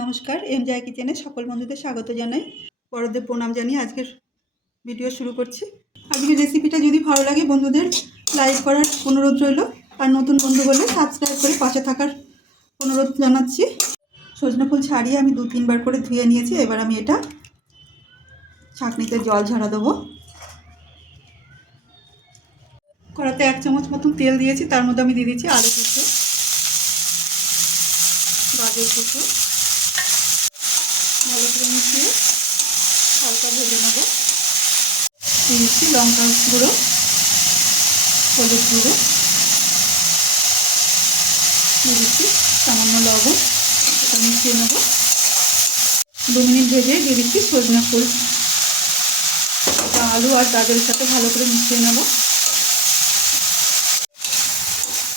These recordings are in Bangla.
নমস্কার, এমজে কিচেনে সকল বন্ধুদের স্বাগত জানাই। বড়দের প্রণাম জানিয়ে আজকের ভিডিও শুরু করছি। আজকের রেসিপিটা যদি ভালো লাগে বন্ধুদের লাইক করার অনুরোধ রইল, আর নতুন বন্ধু হলে সাবস্ক্রাইব করে পাশে থাকার অনুরোধ জানাচ্ছি। সজনে ফুল ছাড়িয়ে আমি 2-3 বার করে ধুয়ে নিয়েছি। এবার আমি এটা ছাঁকনিতে জল ঝাড়া দেবো। কড়াতে 1 চামচ মতন তেল দিয়েছি, তার মধ্যে আমি দিয়ে দিচ্ছি আলু কুচো, গাজর কুচো, ভালো করে মিশিয়ে হালকা ভেজে নেবো। দিয়ে দিচ্ছি লঙ্কা গুঁড়ো, হলুদ গুঁড়ো, দিয়ে দিচ্ছি সামান্য লবণ। এটা মিশিয়ে নেব। 2 মিনিট ভেজে দিয়ে দিচ্ছি সজনে ফুল। এটা আলু আর গাজরের সাথে ভালো করে মিশিয়ে নেব।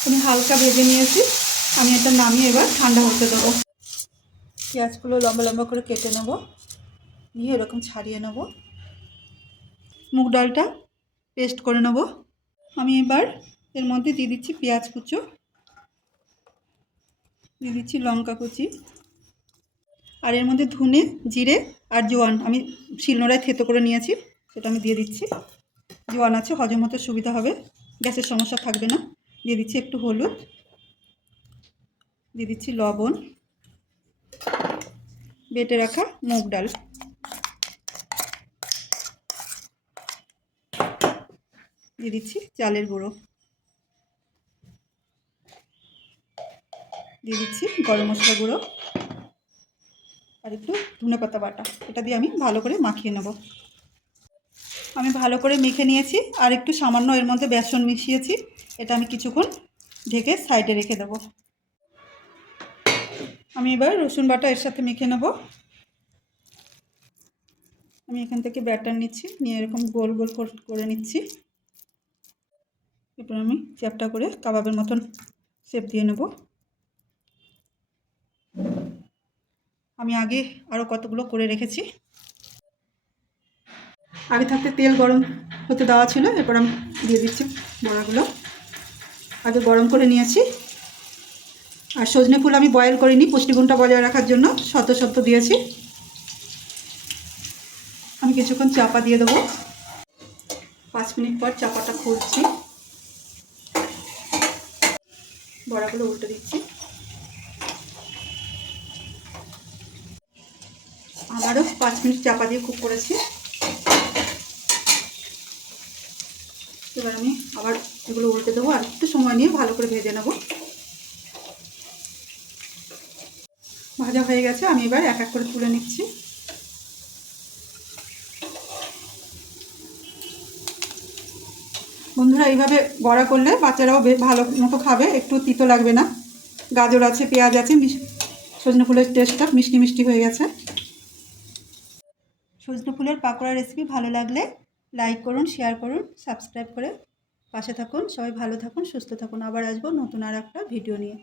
আমি হালকা ভেজে নিয়েছি, আমি এটা নামিয়ে এবার ঠান্ডা হতে দেবো। পেঁয়াজগুলো লম্বা লম্বা করে কেটে নেব, নিয়ে এরকম ছাড়িয়ে নেব। মুগ ডালটা পেস্ট করে নেব। আমি এবার এর মধ্যে দিয়ে দিচ্ছি পেঁয়াজ কুচো, দিয়ে দিচ্ছি লঙ্কা কুচি, আর এর মধ্যে ধনে, জিরে আর জোয়ান আমি শিলনোড়ায় থেতো করে নিয়েছি, সেটা আমি দিয়ে দিচ্ছি। জোয়ান আছে, হজম হতে সুবিধা হবে, গ্যাসের সমস্যা থাকবে না। দিয়ে দিচ্ছি একটু হলুদ, দিয়ে দিচ্ছি লবণ, বেটে রাখা মুগ ডাল, দিয়ে দিচ্ছি চালের গুঁড়ো, দিয়ে দিচ্ছি গরম মশলা গুঁড়ো আর একটু ধনেপাতা বাটা। এটা দিয়ে আমি ভালো করে মাখিয়ে নেব। আমি ভালো করে মেখে নিয়েছি, আর একটু সামান্য এর মধ্যে বেসন মিশিয়েছি। এটা আমি কিছুক্ষণ ঢেকে সাইডে রেখে দেব। আমি এবার রসুন বাটা এর সাথে মেখে নেব। আমি এখান থেকে ব্যাটার নিচ্ছি, নিয়ে এরকম গোল গোল করে নিচ্ছি। এরপর আমি চ্যাপটা করে কাবাবের মতন শেপ দিয়ে নেব। আমি আগে আরও কতগুলো করে রেখেছি। আগে থাকতে তেল গরম হতে দেওয়া ছিল, এরপর আমি দিয়ে দিচ্ছি বড়াগুলো। আগে গরম করে নিয়েছি। আর সজনে ফুল আমি বয়েল করিনি, পুষ্টিগুণটা বজায় রাখার জন্য শত দিয়েছি। আমি কিছুক্ষণ চাপা দিয়ে দেবো। 5 মিনিট পর চাপাটা খুলছি, বড়াগুলো উল্টে দিচ্ছি। আবারও 5 মিনিট চাপা দিয়ে কুক করেছি। এবার আমি আবার এগুলো উল্টে দেবো, আর একটু সময় নিয়ে ভালো করে ভেজে নেব। ভাজা হয়ে গেছে, আমি এবার এক এক করে তুলে নিচ্ছি। বন্ধুরা, এইভাবে বড়া করলে বাচ্চারাও ভালো মতো খাবে, একটু তিতো লাগবে না। গাজর আছে, পেঁয়াজ আছে, সজনে ফুলের টেস্টটা মিষ্টি মিষ্টি হয়ে গেছে। সজনে ফুলের পাকোড়া রেসিপি ভালো লাগলে লাইক করুন, শেয়ার করুন, সাবস্ক্রাইব করে পাশে থাকুন। সবাই ভালো থাকুন, সুস্থ থাকুন। আবার আসবো নতুন আর একটা ভিডিও নিয়ে।